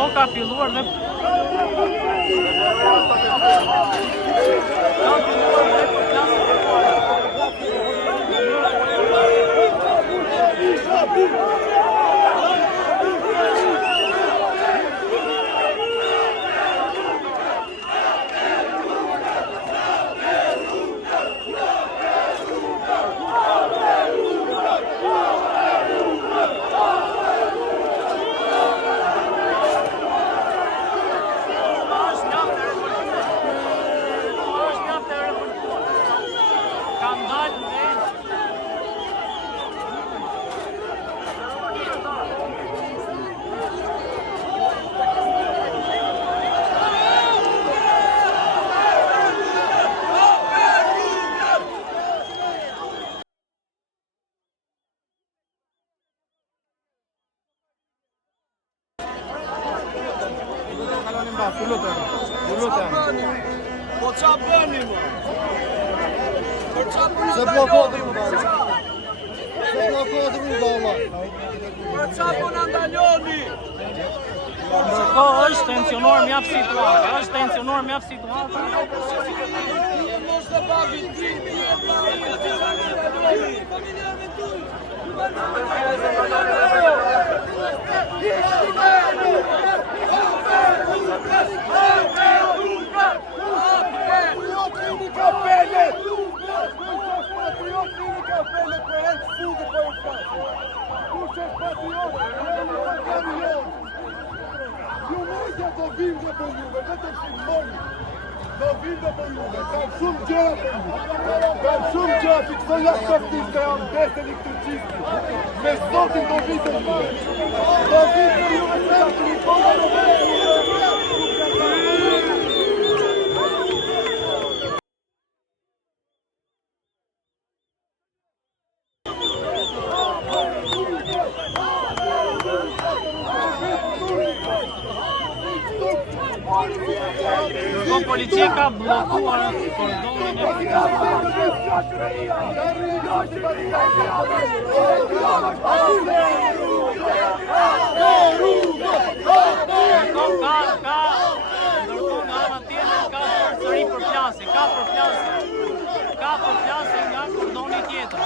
këto ka filluar dhe Po qa bëni më? Se blokohet rruga. Se blokohet rruga, Allah. Po qa po në ndaloni? ndërkohë është tensionuar mjaft situata, Mos të pabi do vinde për juve, vetëm shimoni. Do vinde për juve, kam shumë gjëra për juve. Kam shumë gjëra, që këto janë softistë e janë besën i këtë qisti. Me zotin do vinde për juve. Do vinde për juve, se janë të rikona në vende. Ndërkohë policia ka bllokuar kordonin e ndërkohë nga ana tjetër ka përsëri përplasje, ka përplasje nga kordoni tjetër.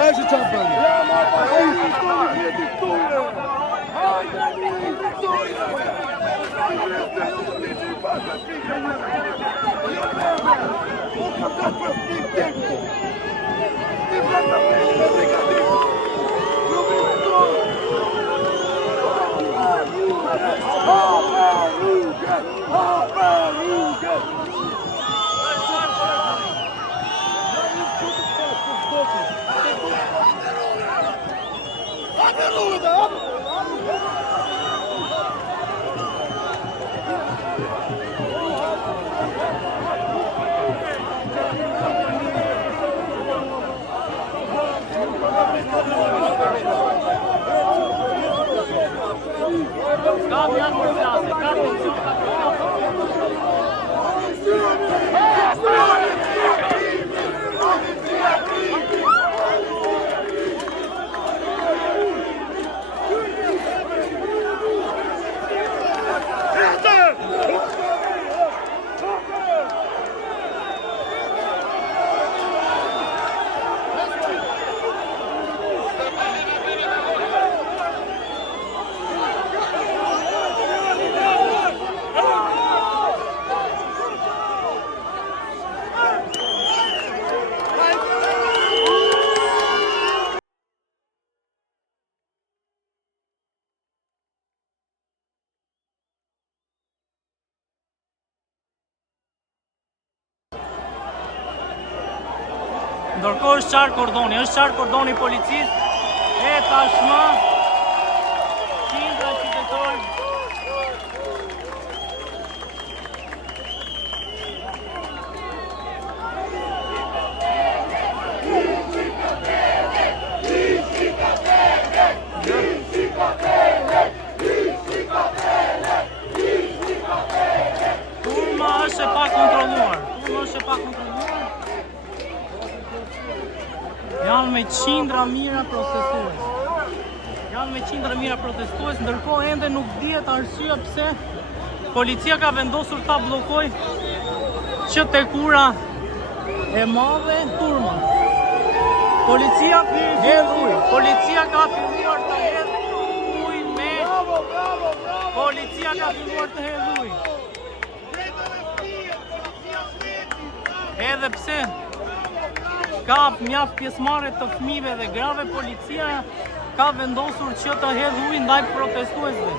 Hajde çapën. Ndërkohë është qarë kordoni policisë, e tashmë qindra qytetarë Turma është e pa kontrolluar. Janë me qindra mira protestues. Ndërkohë ende nuk dihet arsyeja pse policia ka vendosur ta bllokoj që tekura e madhe turma. Policia ka filluar të hedhë ujë me Edhe pse ka mjaft pjesëmarrje të fëmijëve dhe grave, policia ka vendosur që të hedhë ujë ndaj protestuesve.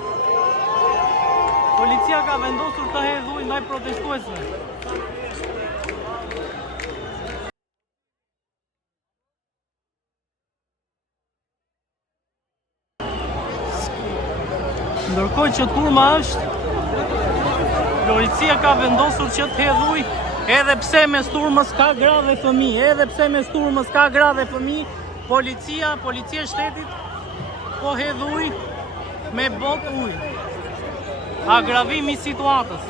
Ndërkohë që turma është, policia ka vendosur që të hedhë ujë, edhe pse mes turmës ka gra dhe fëmijë, policia e shtetit po hedh ujë me botë ujë. Agravimi i situatës.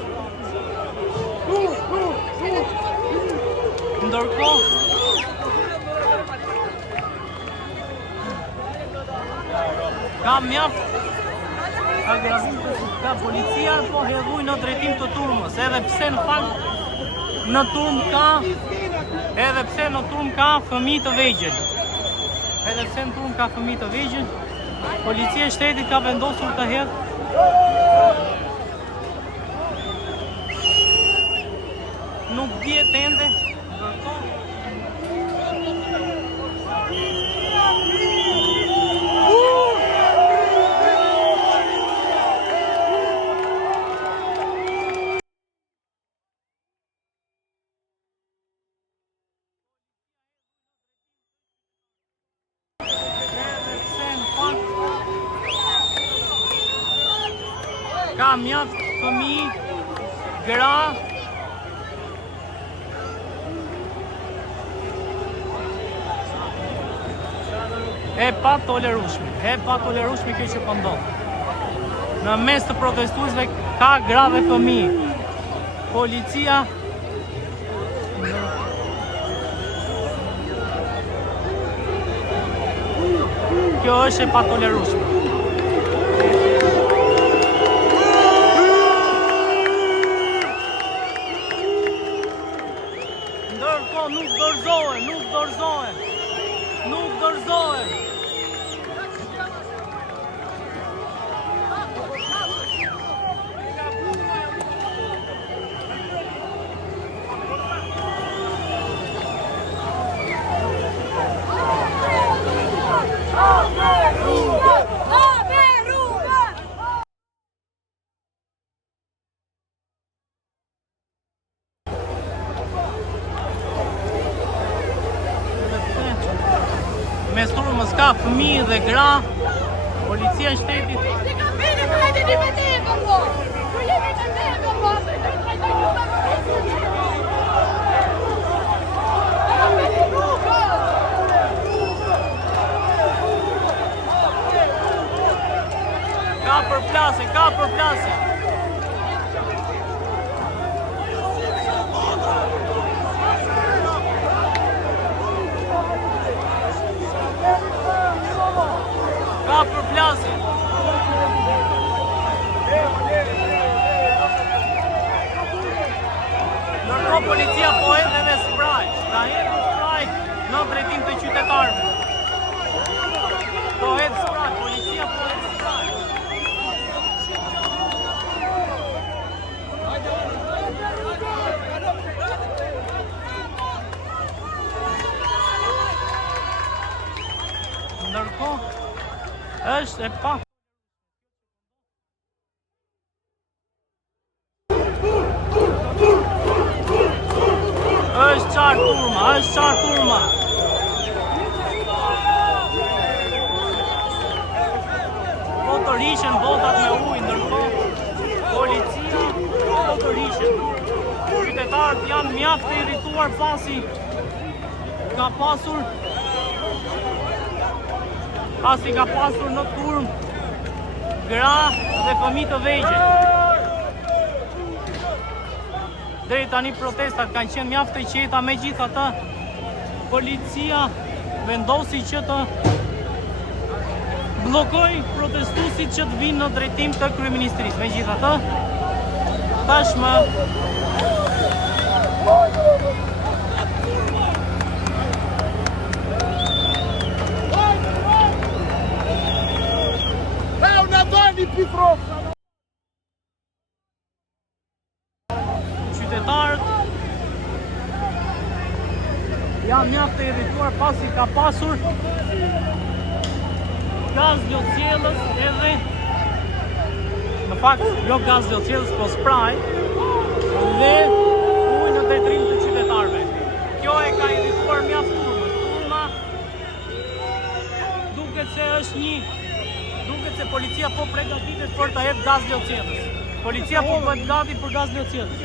Ndërkohë ka mjaft agravim të situatës. Policia po hedh ujë në drejtim të turmës, edhe pse në fakt në turmë ka fëmijë të vegjël. Policia e shtetit ka vendosur të hedhë nuk dihet ende. Ka mjaft fëmijë, gra, e pa tolerueshme kjo që po ndodh. Në mes të protestuesve ka gra dhe fëmijë. Policia kjo është e pa tolerueshme. Nuk dorëzohen. Mes turmës ka fëmijë dhe gra, policia e shtetit ka përplasje. Ndërkohë policia po hedh edhe spray. Ka hedhur spray në drejtim të qytetarëve. Policia po hedh spray. Ndërkohë është e pa. Është qartë turma. qytetarët janë mjaft të irrituar pasi ka pasur në turm gra dhe fëmijë të vegjël. Deri tani protestat kanë qenë mjaft të qeta, megjithatë policia vendosi që të bllokoj protestuesit që të vinë në drejtim të kryeministrisë. Megjithatë, tashmë qytetarët janë mjaft të irrituar pasi ka pasur gaz lotësjellës edhe në fakt jo gaz lotësjellës, po spraj dhe ujë në detrim të qytetarëve. Kjo e ka irrituar mjaft turmën. Turma duket se policia po përgatitet për të jep gaz lotësjellës. Policia po bëhet gati për gaz lotësjellës.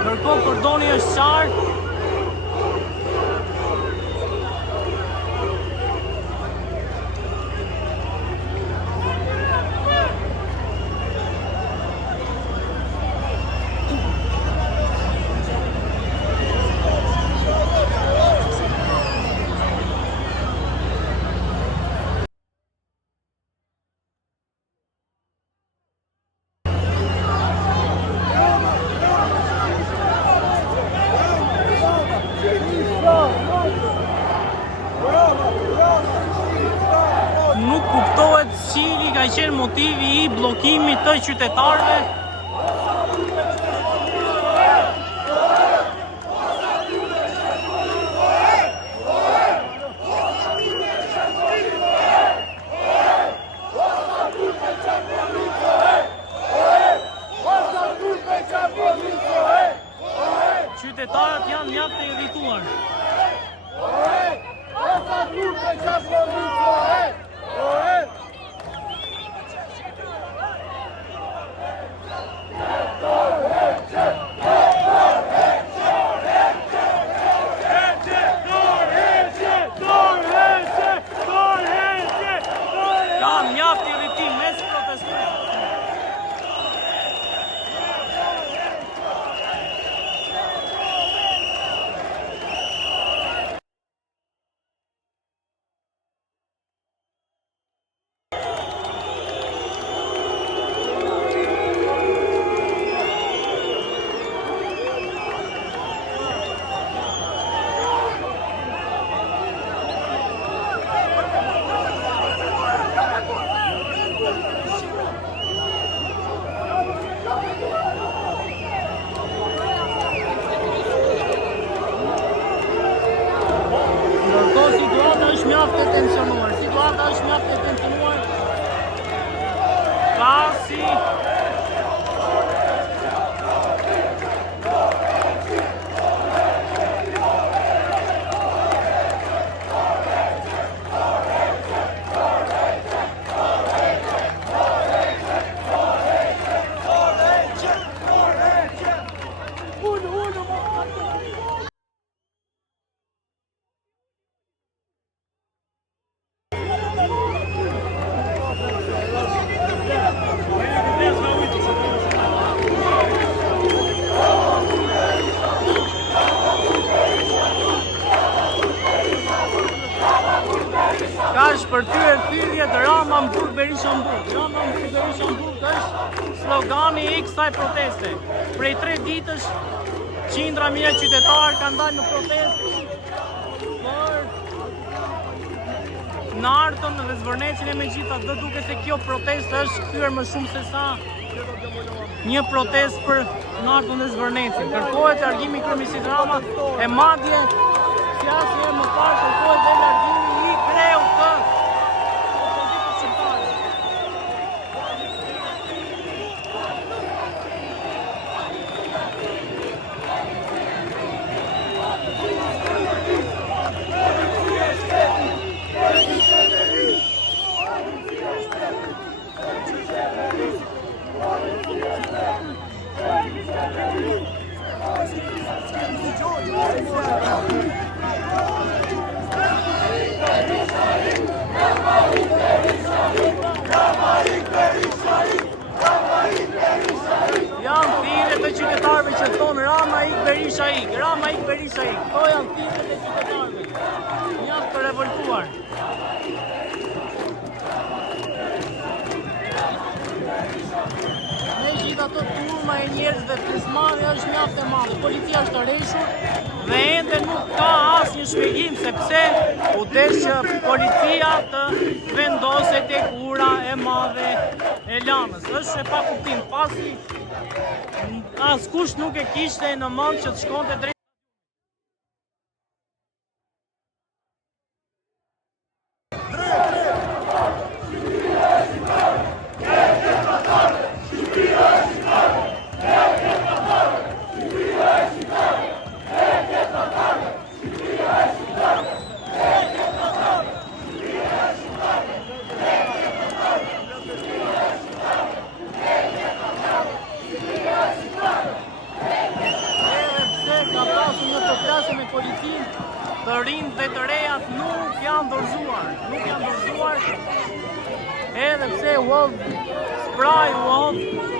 Ndërkohë kordoni është qartë. Nuk kuptohet cili ka qenë motivi i bllokimit të qytetarëve. Qytetarët janë mjaft të irrituar. Ka mjaft irritim mes protestuesve. Situata është mjaft e tensionuar. Pasi ka shpërthyer thirrjet Rama Mburg Berisha Mburg. Rama Mburg Berisha Mburg është slogani i kësaj proteste. Prej 3 ditësh qindra mijë qytetarë kanë dalë në protestë për Nartën dhe Zvërnecin, e megjithatë duket se kjo protestë është kthyer më shumë se sa një protestë për Nartën dhe Zvërnecin. Kërkohet largimi i kryeministit Rama e madje flasje më parë kërkohet dhe largimi i kreut të opozitës shqiptare. Berisha ik, Rama ik, Berisha ik. Këto janë timet e qytetarëve. Janë të revoltuar. Me gjithë ato turma e njerëzve pjesëmarrja është mjaft e madhe. Policia është rreshur dhe ende nuk ka asnjë shpjegim se pse u desh që policia të vendosej tek ura e madhe e Lanës. Është e pakuptim, pasi askush nuk e kishte në mend që të shkonte drejt me policinë, të rinj dhe të rejat nuk janë dorëzuar, edhe pse u hodh spray, u hodh